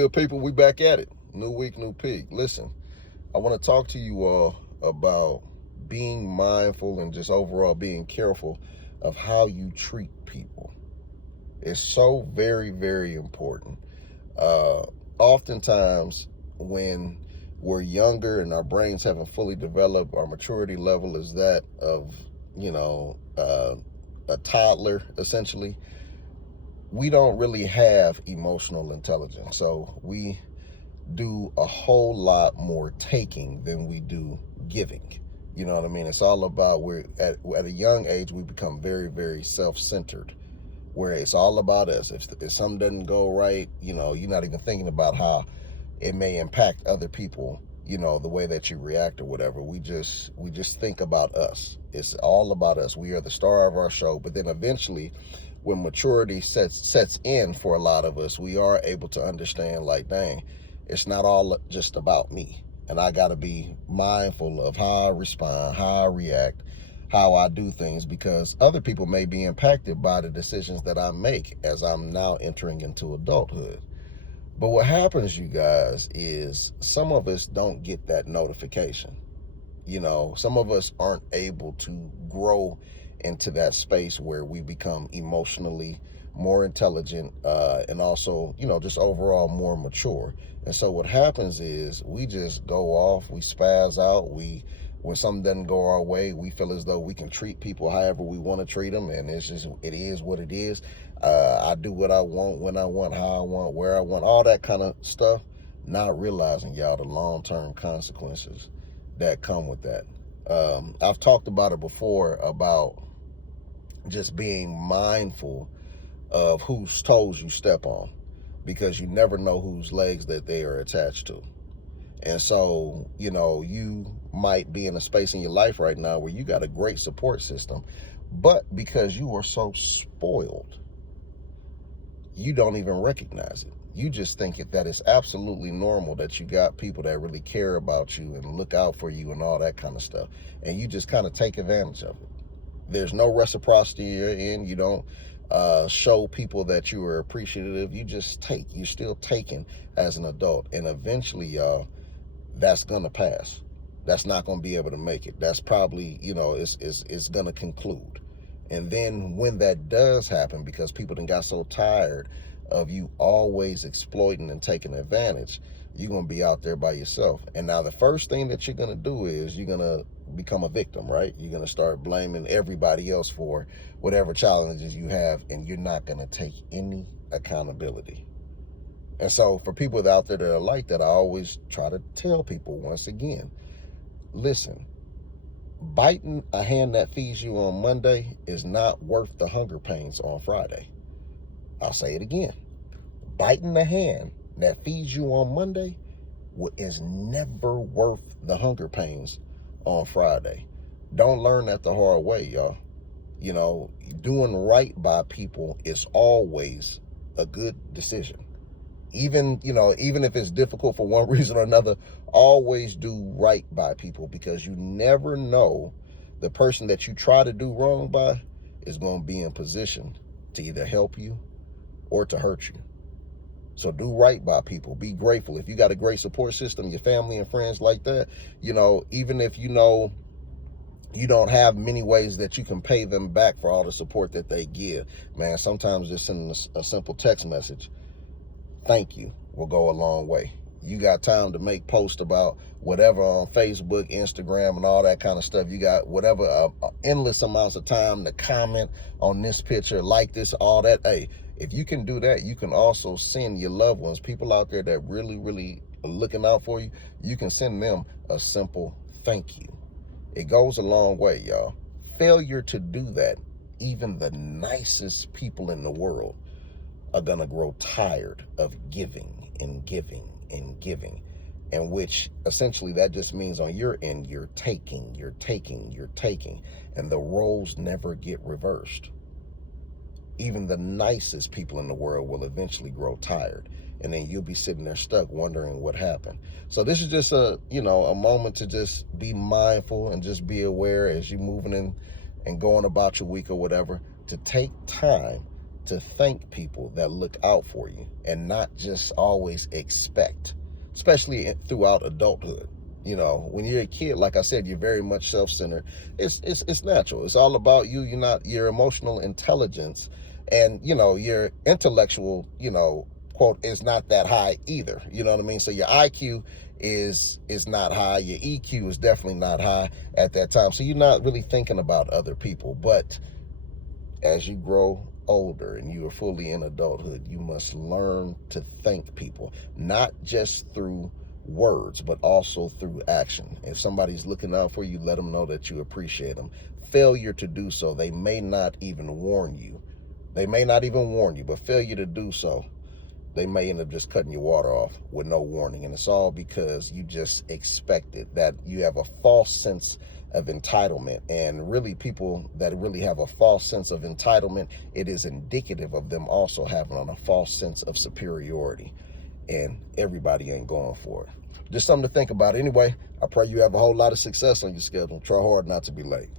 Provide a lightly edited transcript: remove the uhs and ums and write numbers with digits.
Good people, we back at it. New week, new peak. Listen, I want to talk to you all about being mindful and just overall being careful of how you treat people. It's so very, very important. Uh, Oftentimes, when we're younger and our brains haven't fully developed, our maturity level is that of, you know, uh, a toddler, essentially. We don't really have emotional intelligence. So we do a whole lot more taking than we do giving. You know what I mean? It's all about we're at a young age we become very, very self-centered, where it's all about us. If something doesn't go right, you're not even thinking about how it may impact other people, the way that you react or whatever. We just think about us. It's all about us. We are the star of our show. But then eventually, when maturity sets in for a lot of us, we are able to understand, like, dang, it's not all just about me. And I got to be mindful of how I respond, how I react, how I do things, because other people may be impacted by the decisions that I make as I'm now entering into adulthood. But what happens, you guys, is some of us don't get that notification. Some of us aren't able to grow into that space where we become emotionally more intelligent, and also, just overall more mature. And so what happens is we just go off, we spaz out, when something doesn't go our way, we feel as though we can treat people however we want to treat them, and it is what it is. I do what I want, when I want, how I want, where I want, all that kind of stuff, not realizing, y'all, the long-term consequences that come with that. I've talked about it before, about just being mindful of whose toes you step on, because you never know whose legs that they are attached to. And so, you might be in a space in your life right now where you got a great support system, but because you are so spoiled, you don't even recognize it. You just think that it's absolutely normal that you got people that really care about you and look out for you and all that kind of stuff. And you just kind of take advantage of it. There's no reciprocity you're in. You don't show people that you are appreciative. You just take. You're still taking as an adult. And eventually, y'all, that's going to pass. That's not going to be able to make it. That's probably, it's going to conclude. And then when that does happen, because people then got so tired of you always exploiting and taking advantage, you're going to be out there by yourself. And now the first thing that you're going to do is you're going to become a victim, right? You're going to start blaming everybody else for whatever challenges you have, and you're not going to take any accountability. And so for people out there that are like that, I always try to tell people once again, listen, biting a hand that feeds you on Monday is not worth the hunger pains on Friday. I'll say it again. Biting the hand that feeds you on Monday is never worth the hunger pains on Friday. Don't learn that the hard way, y'all. Doing right by people is always a good decision. Even if it's difficult for one reason or another, always do right by people, because you never know, the person that you try to do wrong by is going to be in position to either help you or to hurt you. So do right by people. Be grateful. If you got a great support system, your family and friends like that, even if you don't have many ways that you can pay them back for all the support that they give, man, sometimes just sending a simple text message, thank you, will go a long way. You got time to make posts about whatever on Facebook, Instagram, and all that kind of stuff. You got whatever, endless amounts of time to comment on this picture, like this, all that. Hey, if you can do that, you can also send your loved ones, people out there that really, really are looking out for you, you can send them a simple thank you. It goes a long way, y'all. Failure to do that, even the nicest people in the world are going to grow tired of giving and giving and giving. And which essentially that just means on your end, you're taking, and the roles never get reversed. Even the nicest people in the world will eventually grow tired, and then you'll be sitting there stuck wondering what happened. So this is just a moment to just be mindful and just be aware as you're moving in and going about your week or whatever, to take time to thank people that look out for you and not just always expect, especially throughout adulthood. You know, when you're a kid, like I said, you're very much self-centered. It's natural. It's all about you. You're not your emotional intelligence, and you know your intellectual, you know, quote, is not that high either. You know what I mean? So your IQ is not high. Your EQ is definitely not high at that time. So you're not really thinking about other people. But as you grow older and you are fully in adulthood, you must learn to thank people, not just through words, but also through action. If somebody's looking out for you, let them know that you appreciate them. Failure to do so, they may not even warn you. They may not even warn you, but failure to do so, they may end up just cutting your water off with no warning. And it's all because you just expected that. You have a false sense of entitlement. And really, people that really have a false sense of entitlement, it is indicative of them also having a false sense of superiority. And everybody ain't going for it. Just something to think about. Anyway, I pray you have a whole lot of success on your schedule. Try hard not to be late.